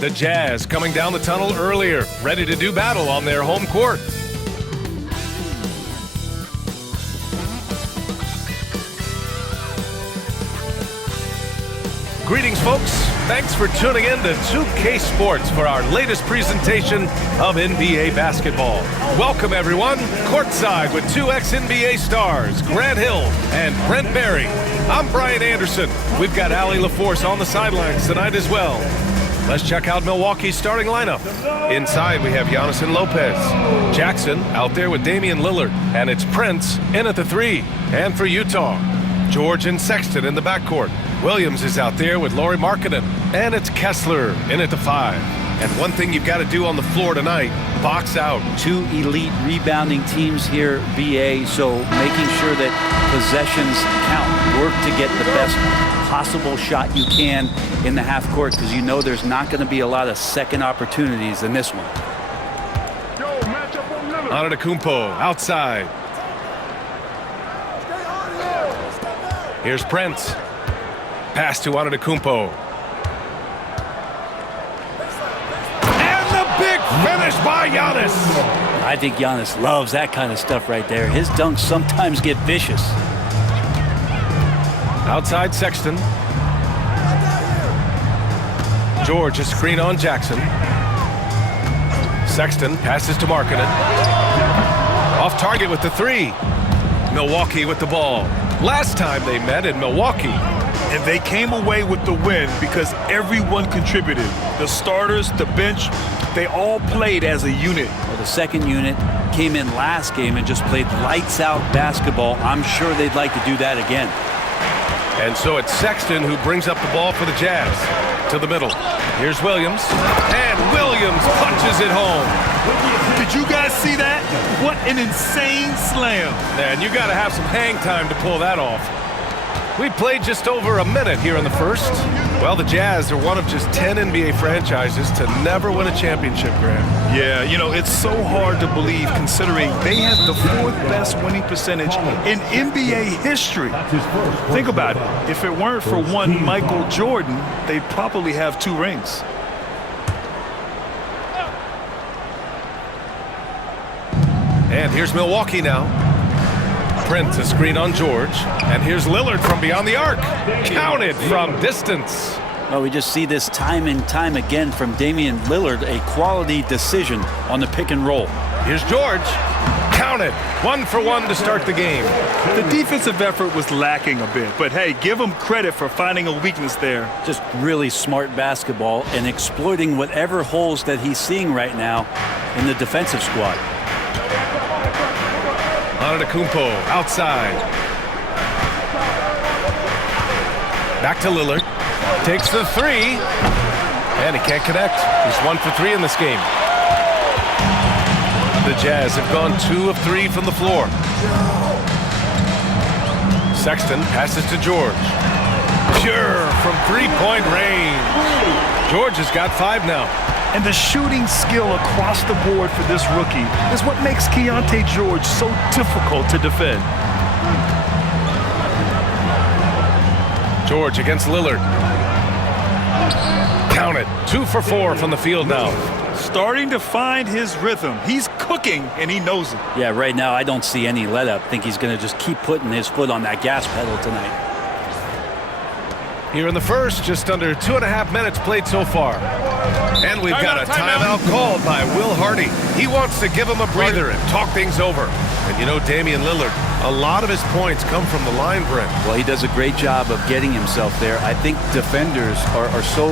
The Jazz coming down the tunnel earlier, ready to do battle on their home court. Greetings, folks. Thanks for tuning in to 2K Sports for our latest presentation of NBA basketball. Welcome, everyone. Courtside with two ex-NBA stars, Grant Hill and Brent Barry. I'm Brian Anderson. We've got Allie LaForce on the sidelines tonight as well. Let's check out Milwaukee's starting lineup. Inside, we have Giannis and Lopez. Jackson out there with Damian Lillard. And it's Prince in at the 3. And for Utah, George and Sexton in the backcourt. Williams is out there with Lauri Markkanen. And it's Kessler in at the 5. And one thing you've got to do on the floor tonight, box out. Two elite rebounding teams here, BA, so making sure that possessions count. Work to get the best possible shot you can in the half court, because you know there's not going to be a lot of second opportunities in this one. Antetokounmpo outside. Here's Prince. Pass to Antetokounmpo. And the big finish by Giannis. I think Giannis loves that kind of stuff right there. His dunks sometimes get vicious. Outside Sexton. George, a screen on Jackson. Sexton passes to Markkanen. Off target with the 3. Milwaukee with the ball. Last time they met in Milwaukee. And they came away with the win because everyone contributed. The starters, the bench, they all played as a unit. Well, the second unit came in last game and just played lights out basketball. I'm sure they'd like to do that again. And so it's Sexton who brings up the ball for the Jazz. To the middle. Here's Williams. And Williams punches it home. Did you guys see that? What an insane slam. And you got to have some hang time to pull that off. We played just over a minute here in the first. Well, the Jazz are one of just 10 NBA franchises to never win a championship, Grant. Yeah, you know, it's so hard to believe considering they have the 4th best winning percentage in NBA history. Think about it. If it weren't for one Michael Jordan, they'd probably have 2 rings. And here's Milwaukee now. Prince, a screen on George. And here's Lillard from beyond the arc. Counted from distance. Well, we just see this time and time again from Damian Lillard, a quality decision on the pick and roll. Here's George. Counted. 1 for 1 to start the game. The defensive effort was lacking a bit, but hey, give him credit for finding a weakness there. Just really smart basketball and exploiting whatever holes that he's seeing right now in the defensive squad. Antetokounmpo outside. Back to Lillard. Takes the 3. And he can't connect. He's 1 for 3 in this game. The Jazz have gone 2 of 3 from the floor. Sexton passes to George. Pure from 3-point range. George has got 5 now. And the shooting skill across the board for this rookie is what makes Keontae George so difficult to defend. George against Lillard. Count it. 2 for 4 from the field now. Starting to find his rhythm. He's cooking, and he knows it. Yeah, right now I don't see any let up. I think he's going to just keep putting his foot on that gas pedal tonight. Here in the first, just under 2.5 minutes played so far. And we've got a timeout called by Will Hardy. He wants to give him a breather and talk things over. And you know, Damian Lillard, a lot of his points come from the line, Brent. Well, he does a great job of getting himself there. I think defenders are so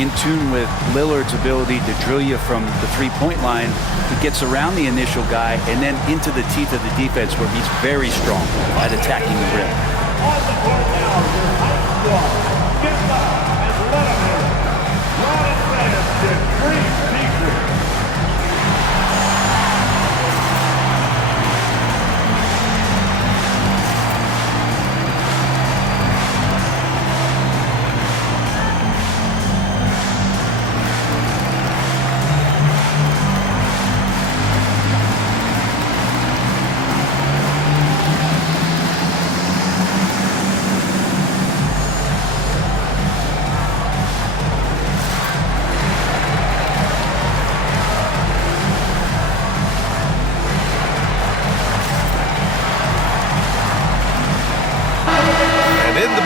in tune with Lillard's ability to drill you from the 3-point line. He gets around the initial guy and then into the teeth of the defense where he's very strong at attacking the rim. On the court now, your high squad. Get back and let him in. Ron Anderson, Green Secret.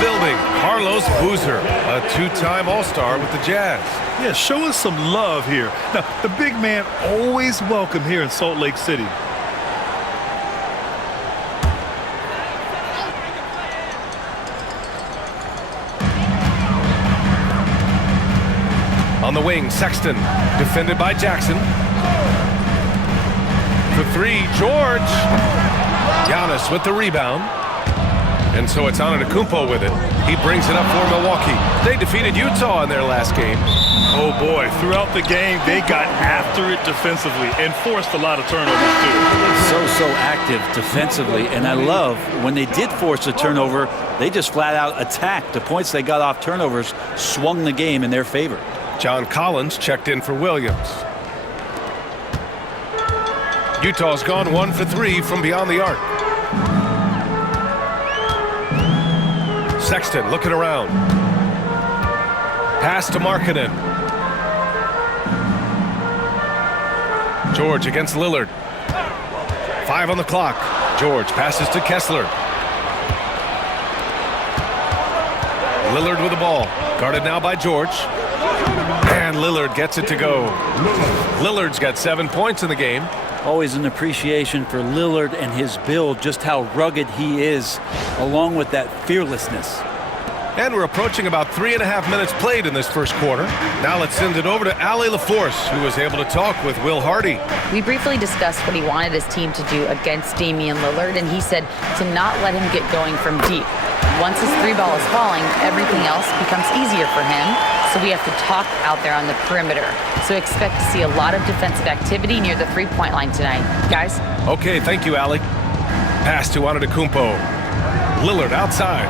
building, Carlos Boozer, a two-time All-Star with the Jazz. Yeah, show us some love here. Now, the big man always welcome here in Salt Lake City. On the wing, Sexton, defended by Jackson. For three, George. Giannis with the rebound. And so it's Antetokounmpo with it. He brings it up for Milwaukee. They defeated Utah in their last game. Oh boy, throughout the game, they got after it defensively and forced a lot of turnovers too. So active defensively, and I love when they did force a turnover, they just flat out attacked. The points they got off turnovers swung the game in their favor. John Collins checked in for Williams. Utah's gone 1 for 3 from beyond the arc. Sexton looking around. Pass to Markkanen. George against Lillard. 5 on the clock. George passes to Kessler. Lillard with the ball. Guarded now by George. And Lillard gets it to go. Lillard's got 7 points in the game. Always an appreciation for Lillard and his build, just how rugged he is, along with that fearlessness. And we're approaching about 3.5 minutes played in this first quarter. Now let's send it over to Allie LaForce, who was able to talk with Will Hardy. We briefly discussed what he wanted his team to do against Damian Lillard, and he said to not let him get going from deep. Once his three ball is falling, everything else becomes easier for him. So we have to talk out there on the perimeter. So expect to see a lot of defensive activity near the three-point line tonight. Guys? Okay, thank you, Allie. Pass to Antetokounmpo. Lillard outside.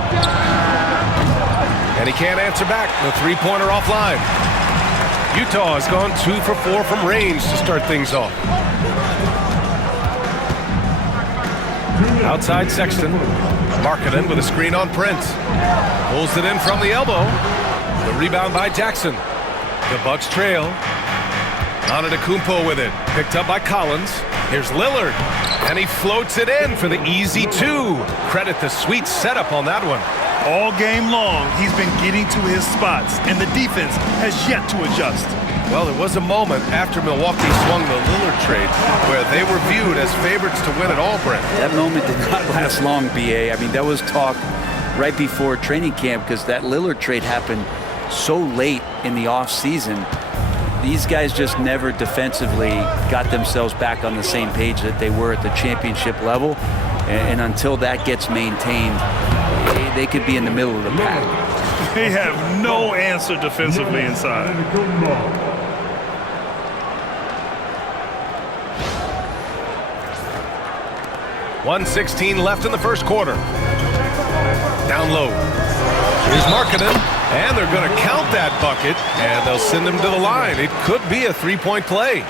And he can't answer back. The three-pointer offline. Utah has gone 2 for 4 from range to start things off. Outside Sexton. Markkanen with a screen on Prince. Pulls it in from the elbow. The rebound by Jackson. The Bucks trail. Antetokounmpo with it. Picked up by Collins. Here's Lillard. And he floats it in for the easy 2. Credit the sweet setup on that one. All game long, he's been getting to his spots, and the defense has yet to adjust. Well, there was a moment after Milwaukee swung the Lillard trade where they were viewed as favorites to win it all, Brent. That moment did not last long, B.A. I mean, that was talk right before training camp because that Lillard trade happened so late in the offseason. These guys just never defensively got themselves back on the same page that they were at the championship level. And until that gets maintained, they could be in the middle of the pack. They have no answer defensively inside. 1:16 left in the first quarter. Down low. Here's Markkanen, and they're going to count that bucket, and they'll send him to the line. It could be a three-point play.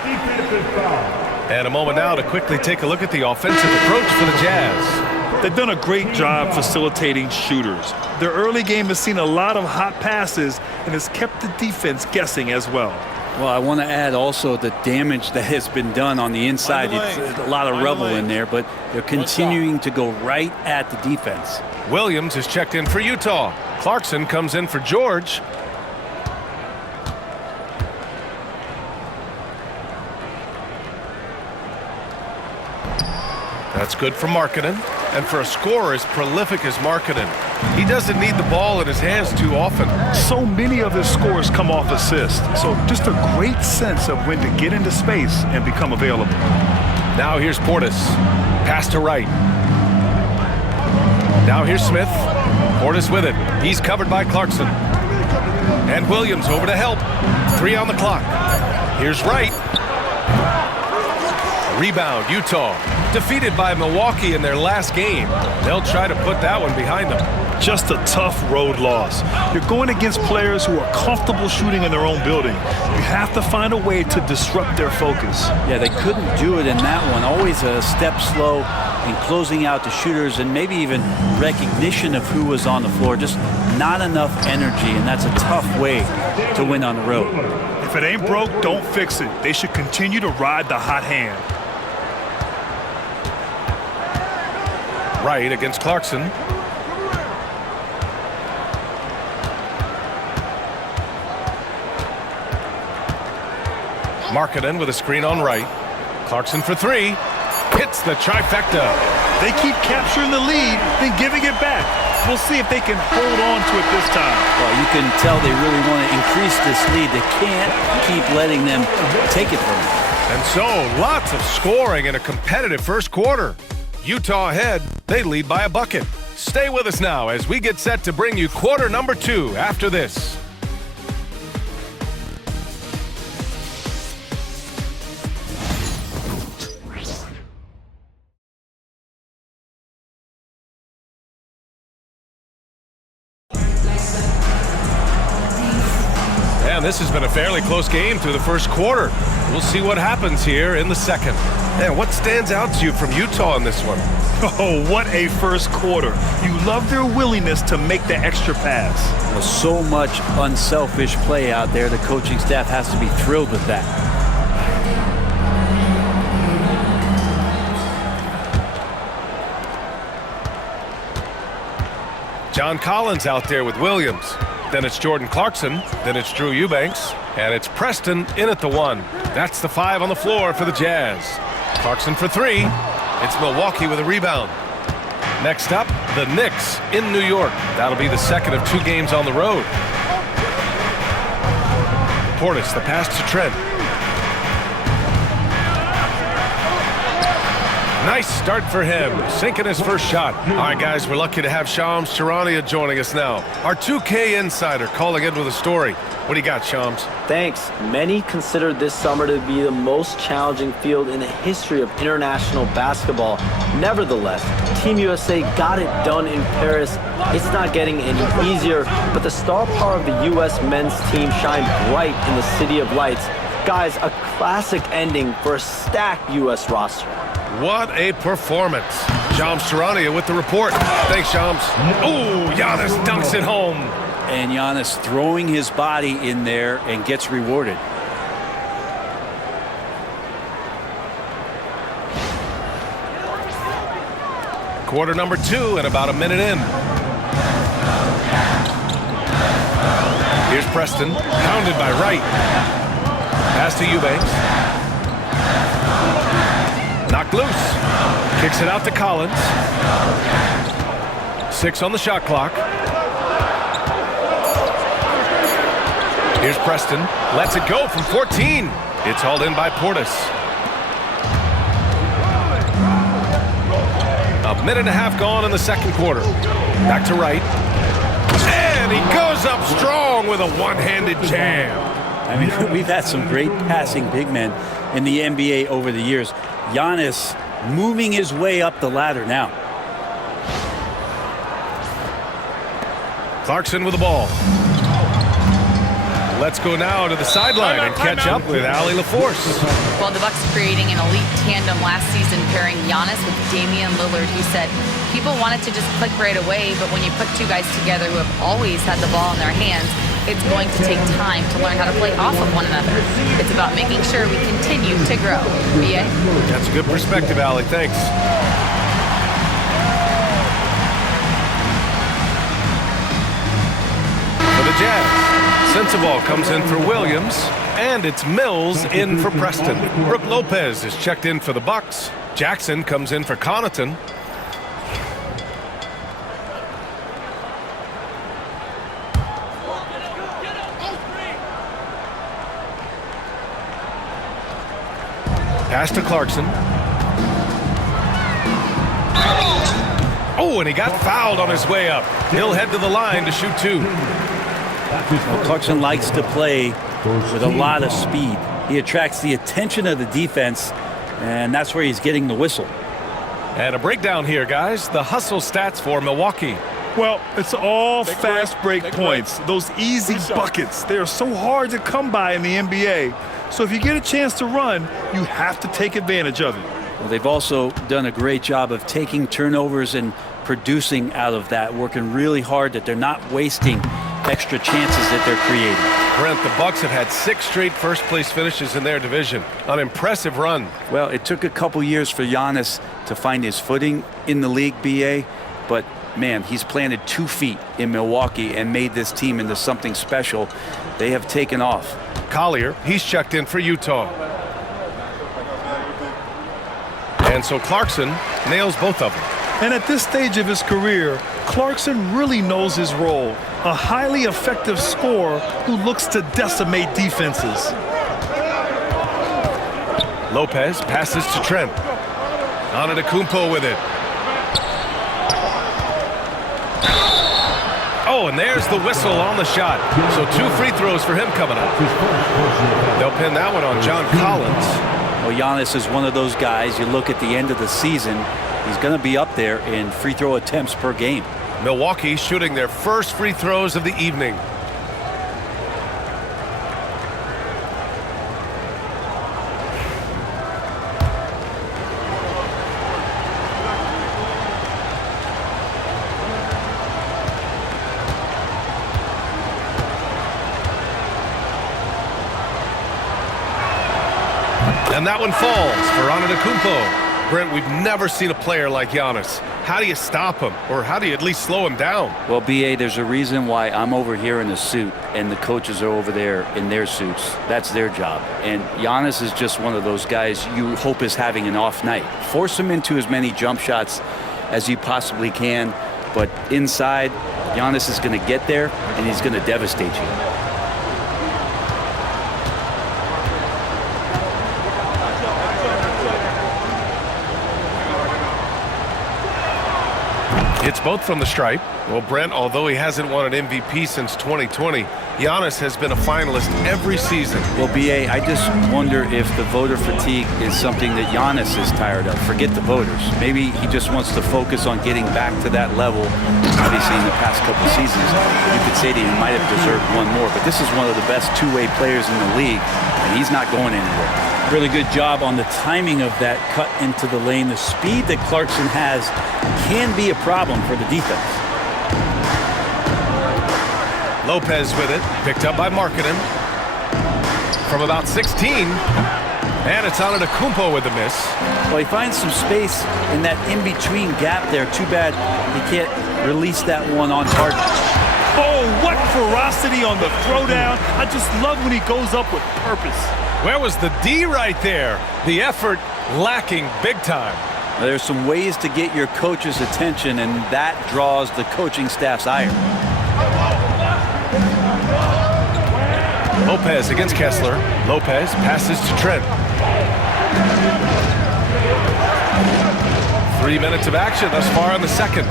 And a moment now to quickly take a look at the offensive approach for the Jazz. They've done a great job facilitating shooters. Their early game has seen a lot of hot passes and has kept the defense guessing as well. Well, I want to add also the damage that has been done on the inside. It's a lot of rubble in there, but they're continuing to go right at the defense. Williams is checked in for Utah. Clarkson comes in for George. That's good for Markkanen. And for a scorer as prolific as Markkanen, he doesn't need the ball in his hands too often. So many of his scores come off assists. So just a great sense of when to get into space and become available. Now here's Portis. Pass to Wright. Now here's Smith. Portis with it. He's covered by Clarkson. And Williams over to help. 3 on the clock. Here's Wright. Rebound, Utah. Defeated by Milwaukee in their last game. They'll try to put that one behind them. Just a tough road loss. You're going against players who are comfortable shooting in their own building. You have to find a way to disrupt their focus. Yeah, they couldn't do it in that one. Always a step slow in closing out the shooters and maybe even recognition of who was on the floor. Just not enough energy, and that's a tough way to win on the road. If it ain't broke, don't fix it. They should continue to ride the hot hand. Wright against Clarkson. Markkanen with a screen on right. Clarkson for three. Hits the trifecta. They keep capturing the lead, then giving it back. We'll see if they can hold on to it this time. Well, you can tell they really want to increase this lead. They can't keep letting them take it from them. And so, lots of scoring in a competitive first quarter. Utah ahead, they lead by a bucket. Stay with us now as we get set to bring you quarter number 2 after this. And this has been a fairly close game through the first quarter. We'll see what happens here in the second. And what stands out to you from Utah in this one? Oh, what a first quarter. You love their willingness to make the extra pass. Well, so much unselfish play out there. The coaching staff has to be thrilled with that. John Collins out there with Williams. Then it's Jordan Clarkson. Then it's Drew Eubanks. And it's Preston in at the 1. That's the 5 on the floor for the Jazz. Clarkson for 3. It's Milwaukee with a rebound. Next up, the Knicks in New York. That'll be the second of 2 games on the road. Portis, the pass to Trent. Nice start for him, sinking his first shot. All right, guys, we're lucky to have Shams Charania joining us now. Our 2K insider calling in with a story. What do you got, Shams? Thanks. Many consider this summer to be the most challenging field in the history of international basketball. Nevertheless, Team USA got it done in Paris. It's not getting any easier, but the star power of the U.S. men's team shined bright in the City of Lights. Guys, a classic ending for a stacked U.S. roster. What a performance. Shams Charania with the report. Thanks, Shams. Ooh, Giannis dunks it home. And Giannis throwing his body in there and gets rewarded. Quarter number 2 and about a minute in. Here's Preston, pounded by Wright. Pass to Eubanks. Knocked loose. Kicks it out to Collins. 6 on the shot clock. Here's Preston. Lets it go from 14. It's hauled in by Portis. A minute and a half gone in the second quarter. Back to Wright. And he goes up strong with a one-handed jam. I mean, we've had some great passing big men in the NBA over the years. Giannis moving his way up the ladder now. Clarkson with the ball. Let's go now to the sideline and catch up with Allie LaForce. Well, the Bucks creating an elite tandem last season, pairing Giannis with Damian Lillard. He said people wanted to just click right away, but when you put 2 guys together who have always had the ball in their hands, it's going to take time to learn how to play off of one another. It's about making sure we continue to grow. B.A.? That's a good perspective, Allie. Thanks. For the Jazz, Sensabaugh comes in for Williams, and it's Mills in for Preston. Brook Lopez is checked in for the Bucks. Jackson comes in for Connaughton. Pass to Clarkson. Oh, and he got fouled on his way up. He'll head to the line to shoot 2. Well, Clarkson likes to play with a lot of speed. He attracts the attention of the defense, and that's where he's getting the whistle. And a breakdown here, guys. The hustle stats for Milwaukee. Well, it's all fast break points. Those easy buckets. They are so hard to come by in the NBA. So if you get a chance to run, you have to take advantage of it. Well, they've also done a great job of taking turnovers and producing out of that, working really hard that they're not wasting extra chances that they're creating. Brent, the Bucks have had 6 straight first-place finishes in their division. An impressive run. Well, it took a couple years for Giannis to find his footing in the league, B.A., but man, he's planted 2 feet in Milwaukee and made this team into something special. They have taken off. Collier, he's checked in for Utah. And so Clarkson nails both of them. And at this stage of his career, Clarkson really knows his role. A highly effective scorer who looks to decimate defenses. Lopez passes to Trent. Antetokounmpo with it. Oh, and there's the whistle on the shot. So 2 free throws for him coming up. They'll pin that one on John Collins. Well, Giannis is one of those guys, you look at the end of the season, he's going to be up there in free throw attempts per game. Milwaukee shooting their first free throws of the evening. And that one falls for Antetokounmpo. Brent, we've never seen a player like Giannis. How do you stop him? Or how do you at least slow him down? Well, B.A., there's a reason why I'm over here in a suit and the coaches are over there in their suits. That's their job. And Giannis is just one of those guys you hope is having an off night. Force him into as many jump shots as you possibly can. But inside, Giannis is going to get there and he's going to devastate you. It's both from the stripe. Well, Brent, although he hasn't won an MVP since 2020, Giannis has been a finalist every season. Well, B.A., I just wonder if the voter fatigue is something that Giannis is tired of. Forget the voters. Maybe he just wants to focus on getting back to that level. Obviously, in the past couple seasons, you could say that he might have deserved one more, but this is one of the best two-way players in the league, and he's not going anywhere. Really good job on the timing of that cut into the lane. The speed that Clarkson has can be a problem for the defense. Lopez with it, picked up by Markkanen. From about 16, and it's Antetokounmpo with the miss. Well, he finds some space in that in-between gap there. Too bad he can't release that one on target. Oh, what ferocity on the throwdown. I just love when he goes up with purpose. Where was the D right there? The effort lacking big time. Now, there's some ways to get your coach's attention, and that draws the coaching staff's ire. Lopez against Kessler. Lopez passes to Trent. 3 minutes of action thus far in the second.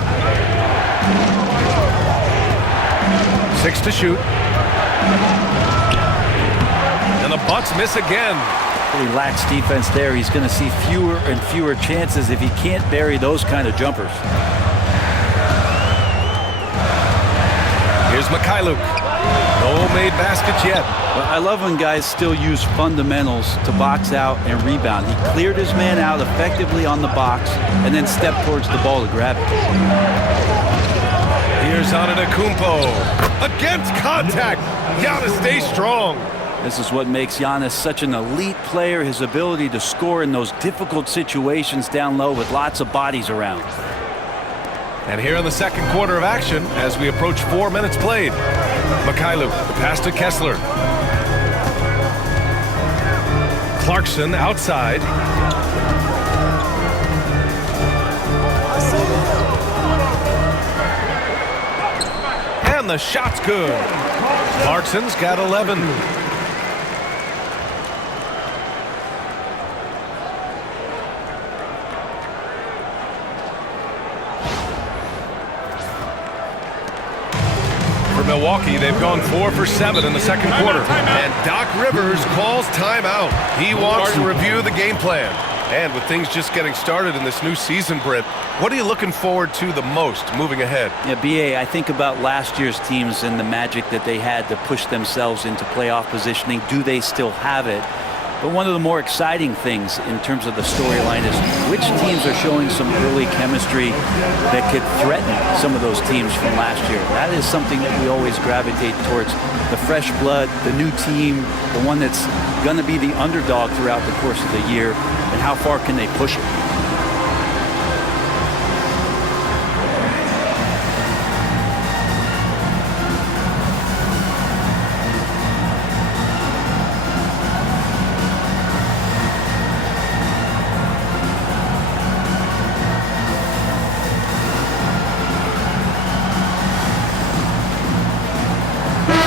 6 to shoot. And the Bucks miss again. He lacks defense there. He's going to see fewer and fewer chances if he can't bury those kind of jumpers. Here's Mikhailuk. No made baskets yet. Well, I love when guys still use fundamentals to box out and rebound. He cleared his man out effectively on the box and then stepped towards the ball to grab it. Here's Antetokounmpo. Against contact. Giannis stays strong. This is what makes Giannis such an elite player, his ability to score in those difficult situations down low with lots of bodies around. And here in the second quarter of action, as we approach 4 minutes played, Mikhailuk, the pass to Kessler. Clarkson outside. And the shot's good. Clarkson's got 11. Milwaukee, they've gone 4 for 7 in the second quarter. And Doc Rivers calls timeout. He wants to review the game plan. And with things just getting started in this new season, Britt, what are you looking forward to the most moving ahead? Yeah, B.A., I think about last year's teams and the magic that they had to push themselves into playoff positioning. Do they still have it? But one of the more exciting things in terms of the storyline is which teams are showing some early chemistry that could threaten some of those teams from last year. That is something that we always gravitate towards. The fresh blood, the new team, the one that's going to be the underdog throughout the course of the year, and how far can they push it?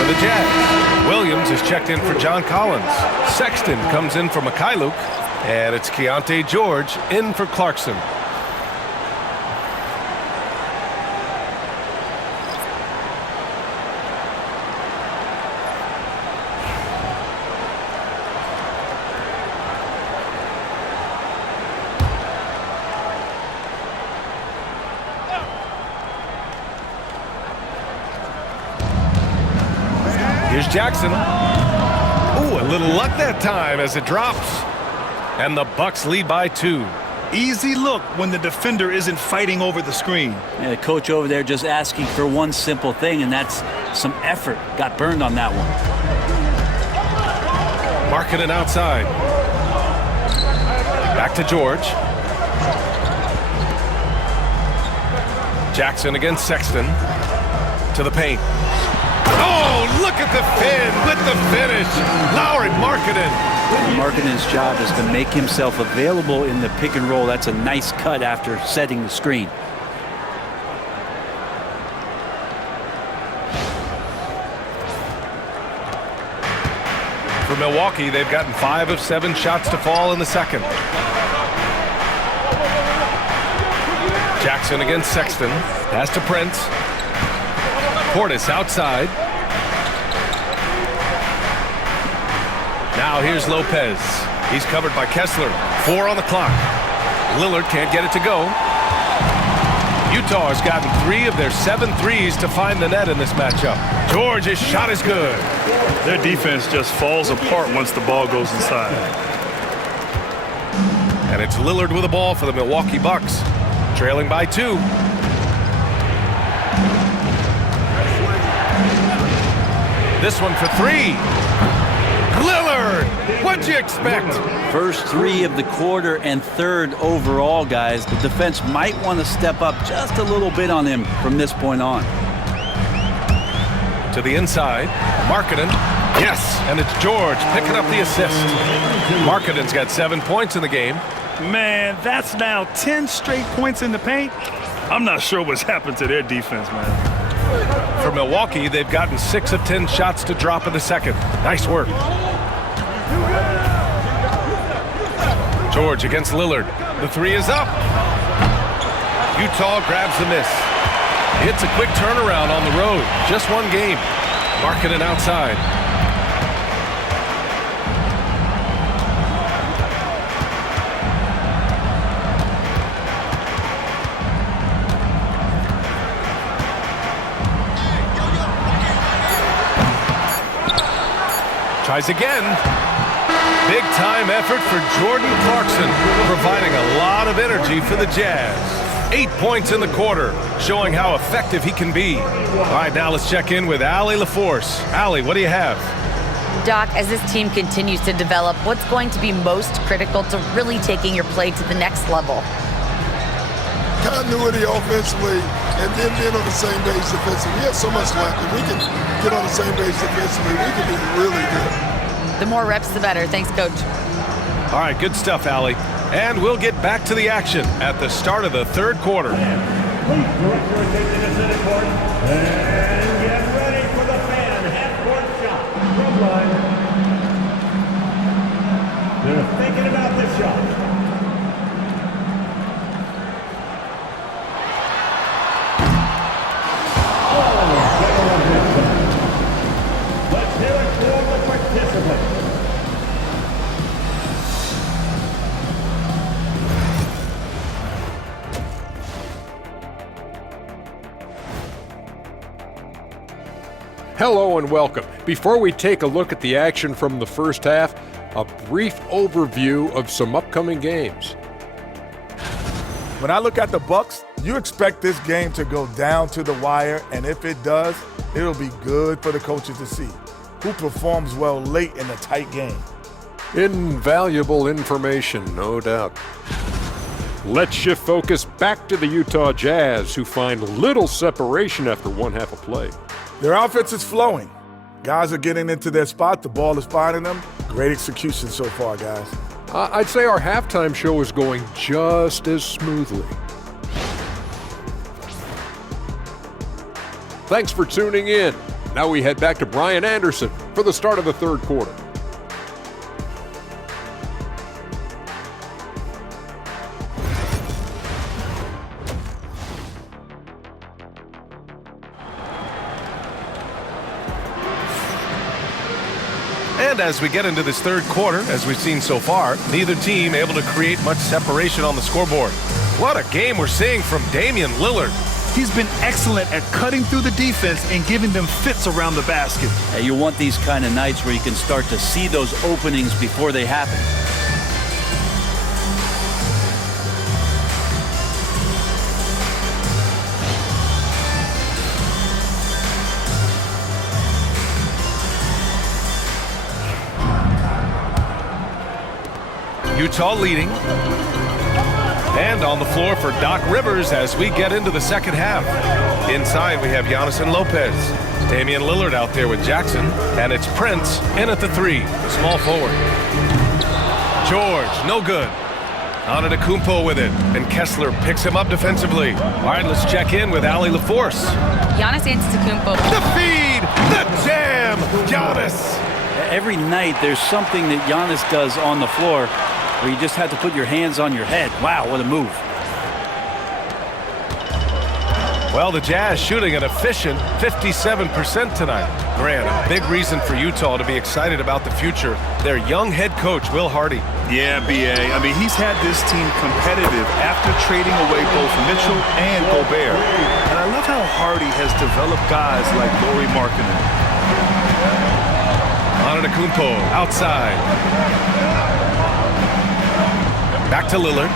for the Jazz. Williams is checked in for John Collins. Sexton comes in for Mikhailuk. And it's Keontae George in for Clarkson. Here's Jackson. Ooh, a little luck that time as it drops. And the Bucks lead by 2. Easy look when the defender isn't fighting over the screen. Yeah, the coach over there just asking for one simple thing, and that's some effort. Got burned on that one. Markkanen outside. Back to George. Jackson against Sexton. To the paint. Oh, look at the fin with the finish. Lauri Markkanen. Markkanen's job is to make himself available in the pick and roll. That's a nice cut after setting the screen. For Milwaukee, they've gotten 5 of 7 shots to fall in the second. Jackson against Sexton. Pass to Prince. Portis outside. Now here's Lopez. He's covered by Kessler. 4 on the clock. Lillard can't get it to go. Utah has gotten 3 of their 7 threes to find the net in this matchup. George's shot is good. Their defense just falls apart once the ball goes inside. And it's Lillard with the ball for the Milwaukee Bucks. Trailing by 2. This one for 3. Lillard! What'd you expect? First 3 of the quarter and 3rd overall, guys. The defense might want to step up just a little bit on him from this point on. To the inside. Markkanen. Yes, and it's George picking up the assist. Markkanen's got 7 points in the game. Man, that's now 10 straight points in the paint. I'm not sure what's happened to their defense, man. For Milwaukee, they've gotten 6 of 10 shots to drop in the second. Nice work. George against Lillard. The 3 is up. Utah grabs the miss. It's a quick turnaround on the road. Just 1 game. Markkanen outside. Tries again. Big time effort for Jordan Clarkson, providing a lot of energy for the Jazz. 8 points in the quarter, showing how effective he can be. All right, now let's check in with Allie LaForce. Allie, what do you have? Doc, as this team continues to develop, what's going to be most critical to really taking your play to the next level? Continuity offensively and then being on the same page defensively. We have so much left. If we can get on the same page defensively, we can be really good. The more reps, the better. Thanks, Coach. All right, good stuff, Allie. And we'll get back to the action at the start of the 3rd quarter. Please direct your attention to center court and get ready for the fan half-court shot from line. They're thinking about this shot. Let's hear it for the participants. Hello and welcome. Before we take a look at the action from the first half, a brief overview of some upcoming games. When I look at the Bucks, you expect this game to go down to the wire, and if it does, it'll be good for the coaches to see who performs well late in a tight game. Invaluable information, no doubt. Let's shift focus back to the Utah Jazz, who find little separation after 1 half of play. Their offense is flowing. Guys are getting into their spot. The ball is finding them. Great execution so far, guys. I'd say our halftime show is going just as smoothly. Thanks for tuning in. Now we head back to Brian Anderson for the start of the third quarter. And as we get into this third quarter, as we've seen so far, neither team able to create much separation on the scoreboard. What a game we're seeing from Damian Lillard. He's been excellent at cutting through the defense and giving them fits around the basket. You want these kind of nights where you can start to see those openings before they happen. Utah leading. And on the floor for Doc Rivers as we get into the second half. Inside we have Giannis and Lopez. Damian Lillard out there with Jackson. And it's Prince in at the 3, small forward. George, no good. Antetokounmpo with it. And Kessler picks him up defensively. All right, let's check in with Allie LaForce. Giannis Antetokounmpo. The feed! The jam! Giannis! Every night there's something that Giannis does on the floor where you just have to put your hands on your head. Wow, what a move. Well, the Jazz shooting an efficient 57% tonight. Grant, a big reason for Utah to be excited about the future. Their young head coach, Will Hardy. Yeah, B.A. I mean, he's had this team competitive after trading away both Mitchell and Gobert. And I love how Hardy has developed guys like Lauri Markkanen. Antetokounmpo outside. Back to Lillard.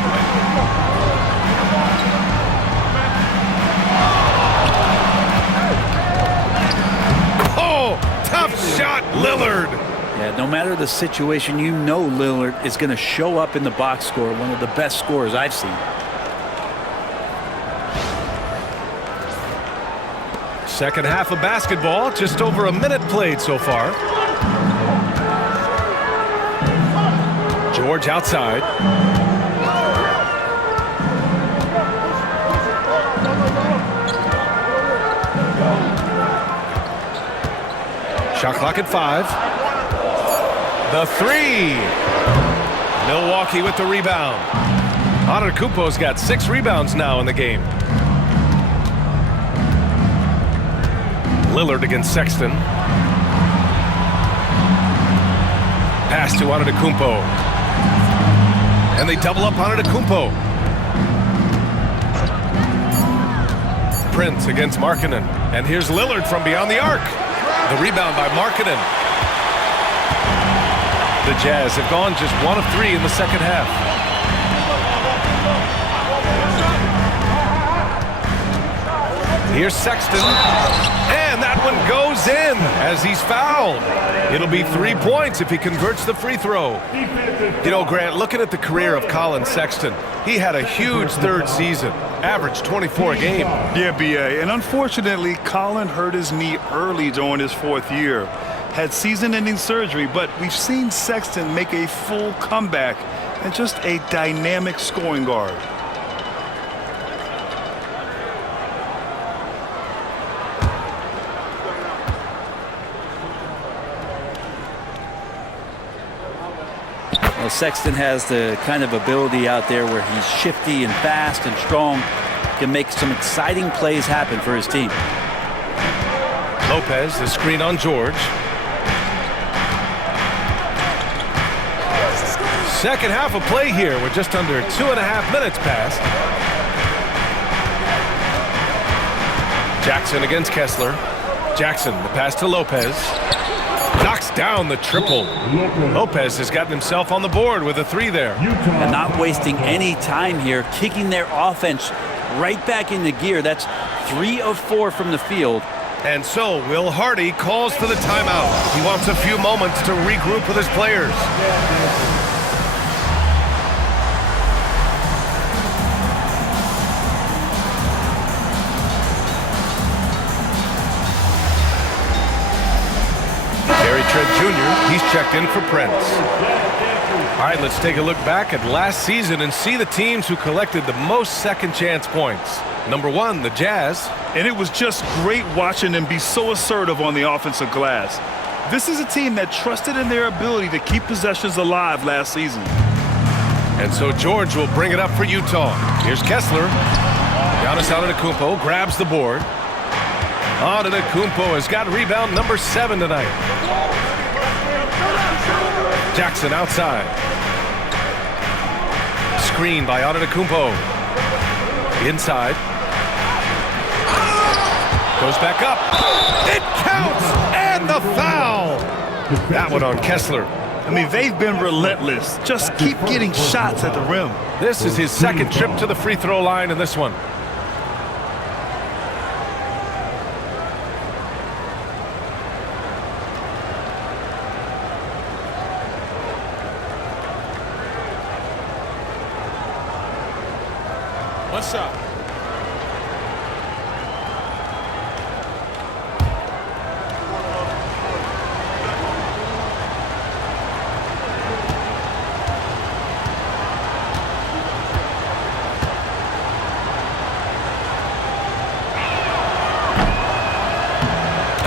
Oh, tough shot, Lillard. Yeah, no matter the situation, you know Lillard is going to show up in the box score, one of the best scorers I've seen. Second half of basketball, just over a minute played so far. George outside. Shot clock at 5. The 3. Milwaukee with the rebound. Antetokounmpo's got 6 rebounds now in the game. Lillard against Sexton. Pass to Antetokounmpo. And they double up Antetokounmpo. Prince against Markkanen. And here's Lillard from beyond the arc. The rebound by Markkanen. The Jazz have gone just 1 of 3 in the second half. Here's Sexton. And that one goes in as he's fouled. It'll be 3 points if he converts the free throw. You know, Grant, looking at the career of Colin Sexton, he had a huge third season, averaged 24 a game. Yeah, B.A. And unfortunately, Colin hurt his knee early during his 4th year. Had season-ending surgery, but we've seen Sexton make a full comeback and just a dynamic scoring guard. Well, Sexton has the kind of ability out there where he's shifty and fast and strong, can make some exciting plays happen for his team. Lopez, the screen on George. Second half of play here with just under 2.5 minutes passed. Jackson against Kessler. Jackson, the pass to Lopez. Knocks down the triple. Lopez has gotten himself on the board with a 3 there. And not wasting any time here, kicking their offense right back into gear. That's 3 of 4 from the field. And so Will Hardy calls for the timeout. He wants a few moments to regroup with his players. redshirt junior. He's checked in for Prince. All right, let's take a look back at last season and see the teams who collected the most second chance points. Number 1, the Jazz. And it was just great watching them be so assertive on the offensive glass. This is a team that trusted in their ability to keep possessions alive last season. And so George will bring it up for Utah. Here's Kessler. Giannis Antetokounmpo grabs the board. Antetokounmpo has got rebound number 7 tonight. Jackson outside. Screen by Antetokounmpo. Inside. Goes back up. It counts! And the foul! That one on Kessler. I mean, they've been relentless. Just keep getting shots at the rim. This is his second trip to the free throw line in this one. What's up?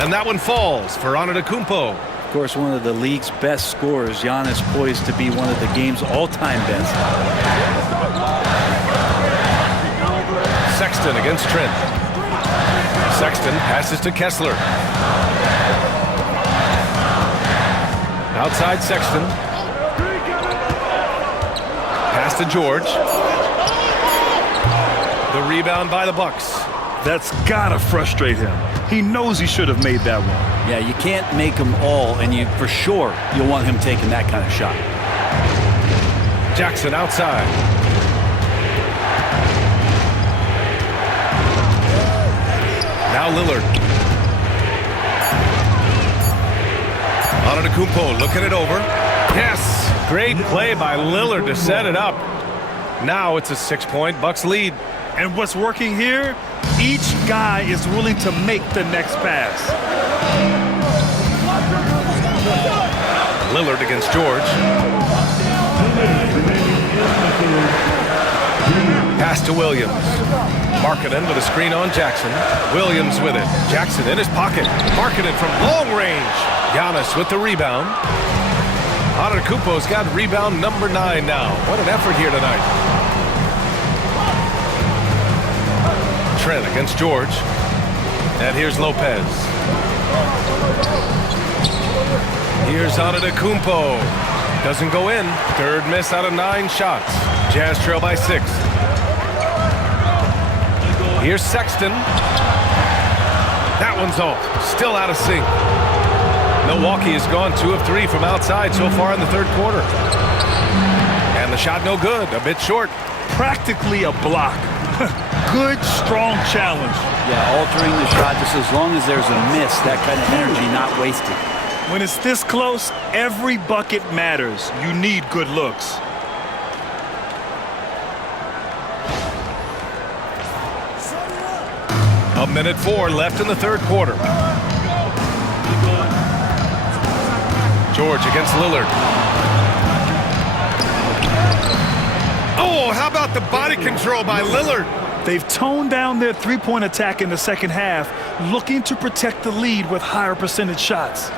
And that one falls for Antetokounmpo. Of course, one of the league's best scorers. Giannis poised to be one of the game's all-time best. Sexton against Trent. Sexton passes to Kessler. Outside Sexton. Pass to George. The rebound by the Bucks. That's gotta frustrate him. He knows he should have made that one. Yeah, you can't make them all, and you for sure you'll want him taking that kind of shot. Jackson outside. Now Lillard. Antetokounmpo looking it over. Yes! Great play by Lillard to set it up. Now it's a 6-point Bucks lead. And what's working here? Each guy is willing to make the next pass. Lillard against George. Pass to Williams. Markkanen with a screen on Jackson. Williams with it. Jackson in his pocket. Markkanen from long range. Giannis with the rebound. Antetokounmpo's got rebound number 9 now. What an effort here tonight. Trent against George. And here's Lopez. Here's Antetokounmpo. Doesn't go in. Third miss out of 9 shots. Jazz trail by 6. Here's Sexton. That one's off. Still out of sync. Milwaukee has gone 2 of 3 from outside so far in the third quarter. And the shot no good. A bit short. Practically a block. Good, strong challenge. Yeah, altering the shot just as long as there's a miss, that kind of energy not wasted. When it's this close, every bucket matters. You need good looks. A minute 4 left in the third quarter. George against Lillard. Oh, how about the body control by Lillard? They've toned down their three-point attack in the second half, looking to protect the lead with higher percentage shots.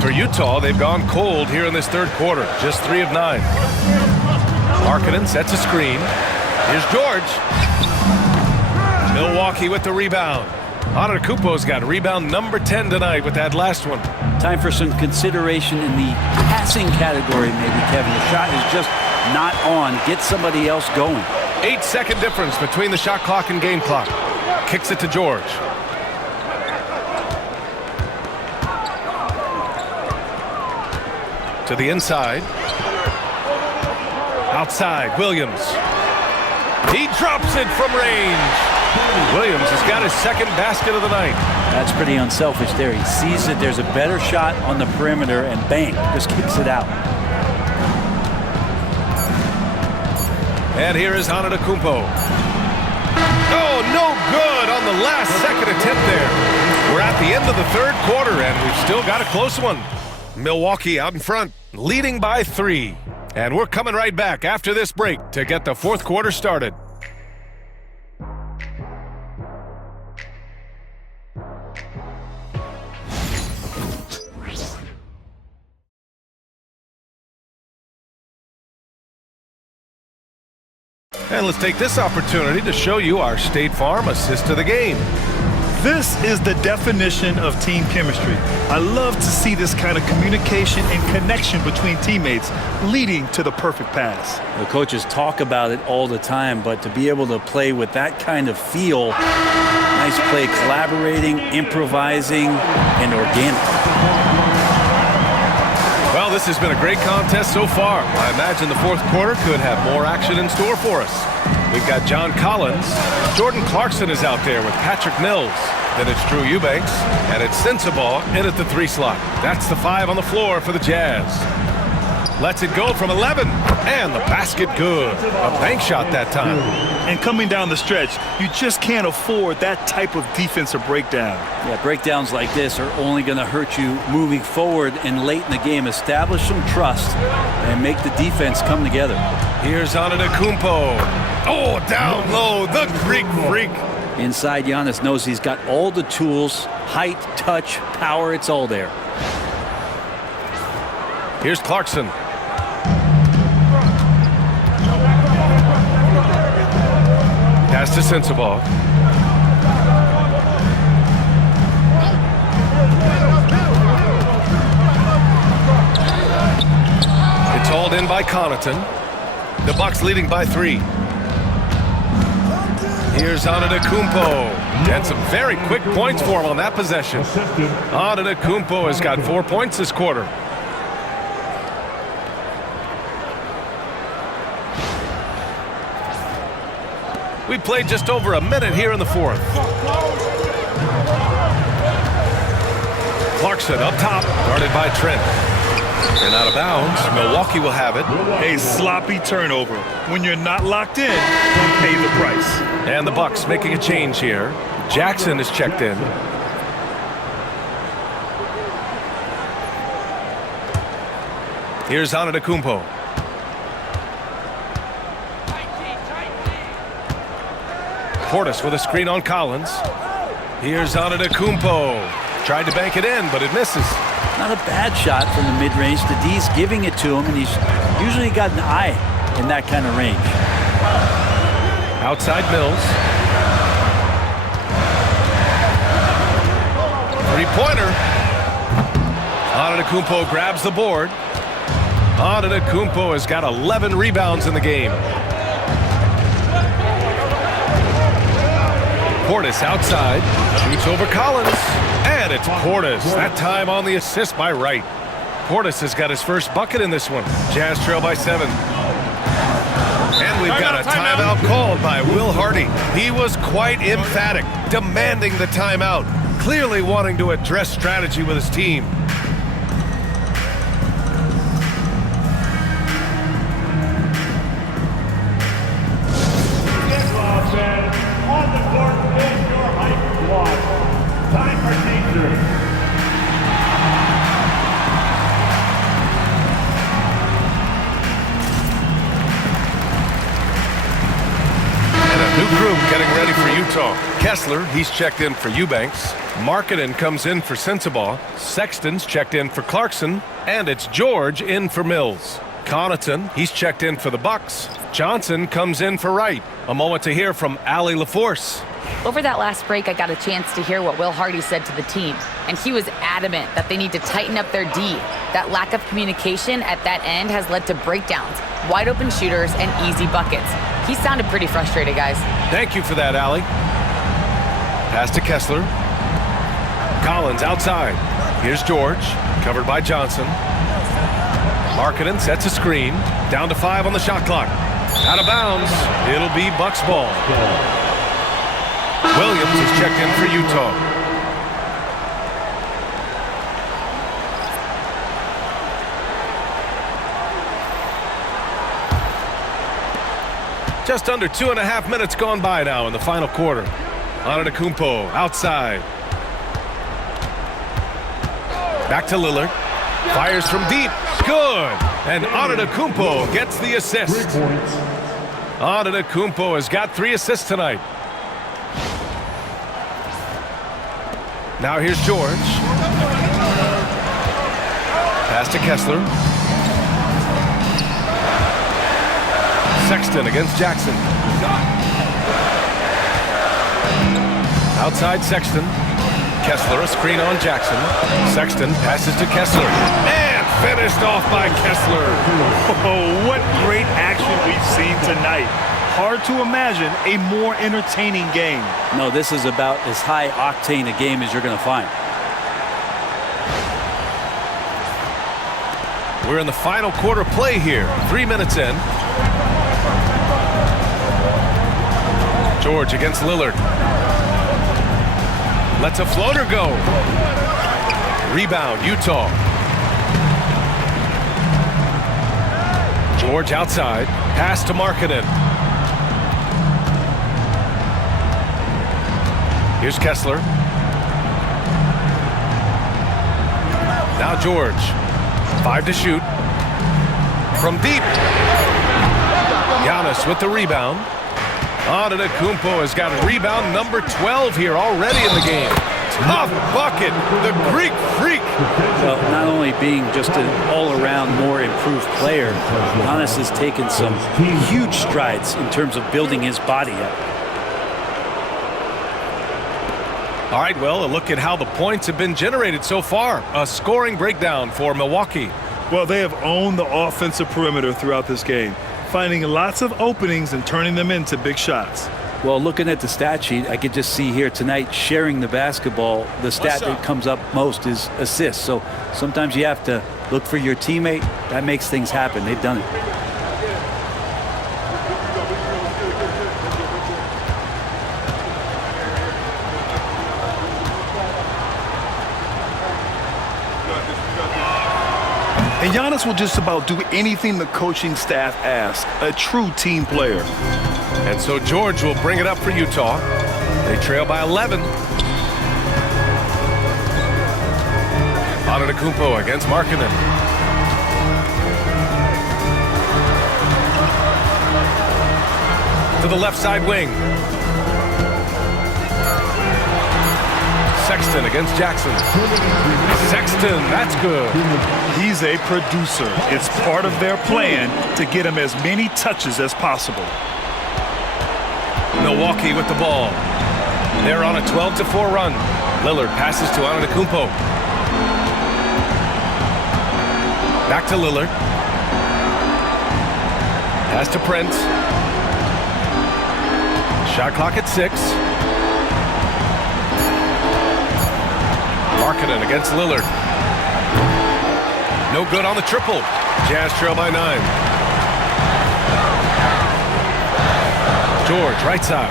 For Utah, they've gone cold here in this third quarter. Just 3 of 9. Markkanen sets a screen. Here's George. Milwaukee with the rebound. Antetokounmpo's got rebound number 10 tonight with that last one. Time for some consideration in the passing category, maybe, Kevin. The shot is just not on. Get somebody else going. 8-second difference between the shot clock and game clock. Kicks it to George. To the inside. Outside, Williams. He drops it from range. Williams has got his second basket of the night. That's pretty unselfish there. He sees that there's a better shot on the perimeter and bang, just kicks it out. And here is Antetokounmpo. Oh, no good on the last second attempt there. We're at the end of the third quarter, and we've still got a close one. Milwaukee out in front, leading by 3. And we're coming right back after this break to get the fourth quarter started. And let's take this opportunity to show you our State Farm assist to the game. This is the definition of team chemistry. I love to see this kind of communication and connection between teammates leading to the perfect pass. The coaches talk about it all the time, but to be able to play with that kind of feel, nice play, collaborating, improvising, and organic. Well, this has been a great contest so far. I imagine the fourth quarter could have more action in store for us. We've got John Collins. Jordan Clarkson is out there with Patrick Mills. Then it's Drew Eubanks, and it's Sensabaugh in at the 3 slot. That's the 5 on the floor for the Jazz. Lets it go from 11, and the basket good. A bank shot that time. And coming down the stretch, you just can't afford that type of defensive breakdown. Yeah, breakdowns like this are only going to hurt you moving forward and late in the game. Establish some trust and make the defense come together. Here's Antetokounmpo. Oh, down low, the Greek freak. Inside, Giannis knows he's got all the tools, height, touch, power, it's all there. Here's Clarkson. Pass to Sensabaugh. It's hauled in by Connaughton. The Bucks leading by 3. Here's Antetokounmpo. And some very quick points for him on that possession. Antetokounmpo has got 4 points this quarter. We played just over a minute here in the fourth. Clarkson up top, guarded by Trent. And out of bounds, Milwaukee will have it. A sloppy turnover. When you're not locked in, you pay the price. And the Bucks making a change here. Jackson is checked in. Here's Antetokounmpo. Portis with a screen on Collins. Here's Antetokounmpo. Tried to bank it in, but it misses. Not a bad shot from the mid-range. The D's giving it to him, and he's usually got an eye in that kind of range. Outside Mills. Three-pointer. Antetokounmpo grabs the board. Antetokounmpo has got 11 rebounds in the game. Portis outside, shoots over Collins, and it's Portis. That time on the assist by Wright. Portis has got his first bucket in this one. Jazz trail by 7. And we've got a timeout called by Will Hardy. He was quite emphatic, demanding the timeout, clearly wanting to address strategy with his team. Kessler, he's checked in for Eubanks. Markkanen comes in for Sensabaugh. Sexton's checked in for Clarkson. And it's George in for Mills. Connaughton, he's checked in for the Bucks. Johnson comes in for Wright. A moment to hear from Allie LaForce. Over that last break, I got a chance to hear what Will Hardy said to the team, and he was adamant that they need to tighten up their D. That lack of communication at that end has led to breakdowns, wide open shooters, and easy buckets. He sounded pretty frustrated, guys. Thank you for that, Allie. Pass to Kessler. Collins outside. Here's George, covered by Johnson. Markkanen sets a screen. Down to 5 on the shot clock. Out of bounds. It'll be Bucks ball. Williams is checked in for Utah. Just under 2.5 minutes gone by now in the final quarter. Antetokounmpo outside. Back to Lillard. Fires from deep. Good. And Antetokounmpo gets the assist. Antetokounmpo has got 3 assists tonight. Now here's George. Pass to Kessler. Sexton against Jackson. Outside Sexton. Kessler, a screen on Jackson. Sexton passes to Kessler. And finished off by Kessler. Oh, what great action we've seen tonight. Hard to imagine a more entertaining game. No, this is about as high octane a game as you're going to find. We're in the final quarter play here. 3 minutes in. George against Lillard. Lets a floater go. Rebound, Utah. George outside. Pass to Markkanen. Here's Kessler. Now George. 5 to shoot. From deep. Giannis with the rebound. Antetokounmpo has got rebound number 12 here already in the game. Tough bucket. The Greek freak. Well, not only being just an all-around more improved player, Giannis has taken some huge strides in terms of building his body up. All right, well, a look at how the points have been generated so far. A scoring breakdown for Milwaukee. Well, they have owned the offensive perimeter throughout this game, finding lots of openings and turning them into big shots. Well, looking at the stat sheet, I could just see here tonight sharing the basketball. The stat that comes up most is assists. So sometimes you have to look for your teammate. That makes things happen. They've done it. And Giannis will just about do anything the coaching staff asks. A true team player. And so George will bring it up for Utah. They trail by 11. Antetokounmpo against Markkanen. To the left side wing. Sexton against Jackson. Sexton, that's good. He's a producer. It's part of their plan to get him as many touches as possible. Milwaukee with the ball. They're on a 12-4 run. Lillard passes to Antetokounmpo. Back to Lillard. Pass to Prince. Shot clock at 6. Markkanen against Lillard. No good on the triple. Jazz trail by 9. George, right side.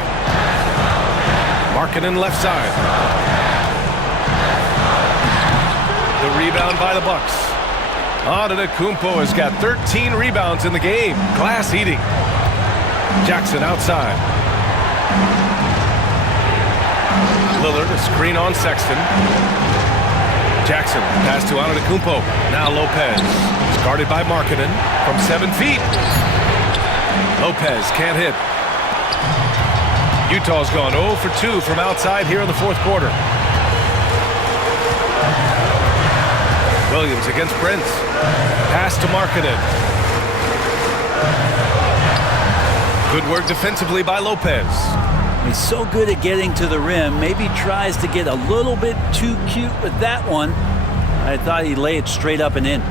Markkanen left side. The rebound by the Bucks. Antetokounmpo has got 13 rebounds in the game. Glass eating. Jackson outside. Lillard, a screen on Sexton. Jackson, pass to Antetokounmpo. Now Lopez. It's guarded by Markkanen from 7 feet. Lopez can't hit. Utah's gone 0 for 2 from outside here in the fourth quarter. Williams against Prince. Pass to Markkanen. Good work defensively by Lopez. He's so good at getting to the rim. Maybe tries to get a little bit too cute with that one. I thought he'd lay it straight up and in.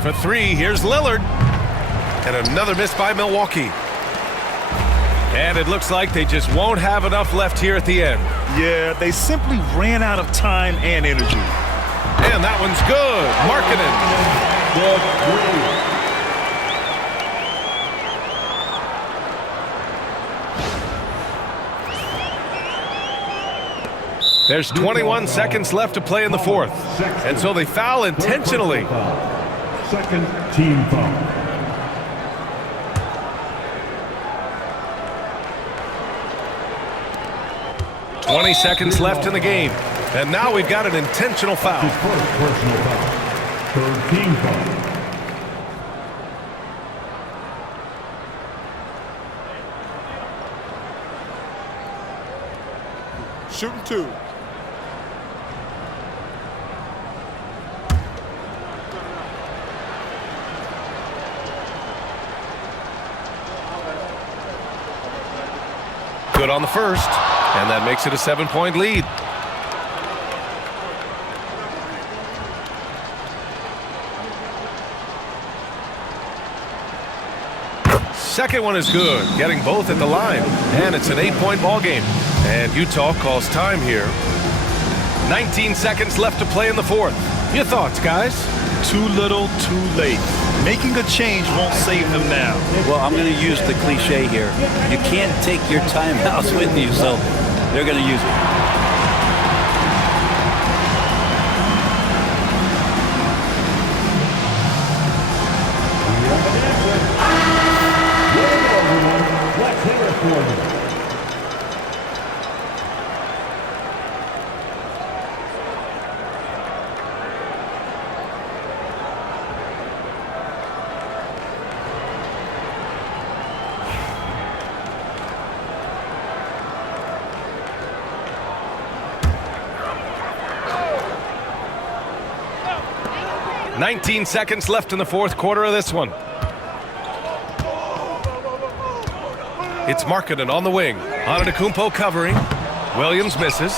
For 3, here's Lillard. And another miss by Milwaukee. And it looks like they just won't have enough left here at the end. Yeah, they simply ran out of time and energy. And that one's good. Markkanen. There's 21 seconds left to play in the fourth. And so they foul intentionally. Second team foul. 20 seconds left in the game. And now we've got an intentional foul. His first personal foul. Third team foul. Shooting 2. Good on the first, and that makes it a 7-point lead. Second one is good, getting both at the line, and it's an 8-point ball game. And Utah calls time here. 19 seconds left to play in the fourth. Your thoughts, guys? Too little, too late. Making a change won't save them now. Well, I'm going to use the cliche here. You can't take your timeouts with you, so they're going to use it. Let's hear it for you. 19 seconds left in the fourth quarter of this one. It's Markkanen on the wing. Antetokounmpo covering. Williams misses.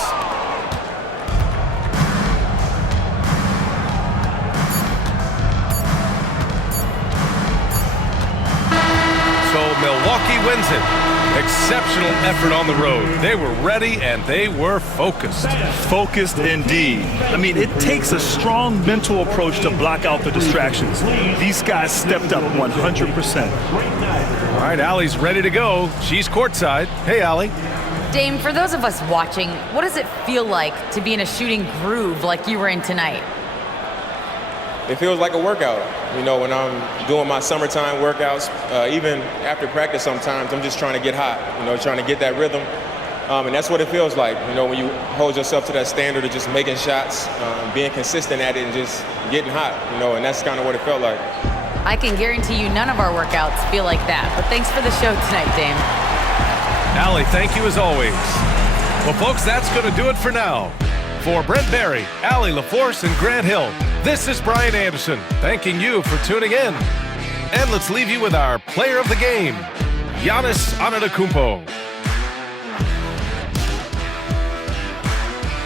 So Milwaukee wins it. Exceptional effort on the road. They were ready and they were focused. Focused indeed. I mean, it takes a strong mental approach to block out the distractions. These guys stepped up 100%. All right, Allie's ready to go. She's courtside. Hey, Allie. Dame, for those of us watching, what does it feel like to be in a shooting groove like you were in tonight? It feels like a workout. You know, when I'm doing my summertime workouts, even after practice sometimes, I'm just trying to get hot, you know, trying to get that rhythm. And that's what it feels like, you know, when you hold yourself to that standard of just making shots, being consistent at it and just getting hot, you know, and that's kind of what it felt like. I can guarantee you none of our workouts feel like that, but thanks for the show tonight, Dame. Allie, thank you as always. Well, folks, that's going to do it for now. For Brent Barry, Allie LaForce, and Grant Hill, this is Brian Anderson, thanking you for tuning in. And let's leave you with our player of the game, Giannis Antetokounmpo.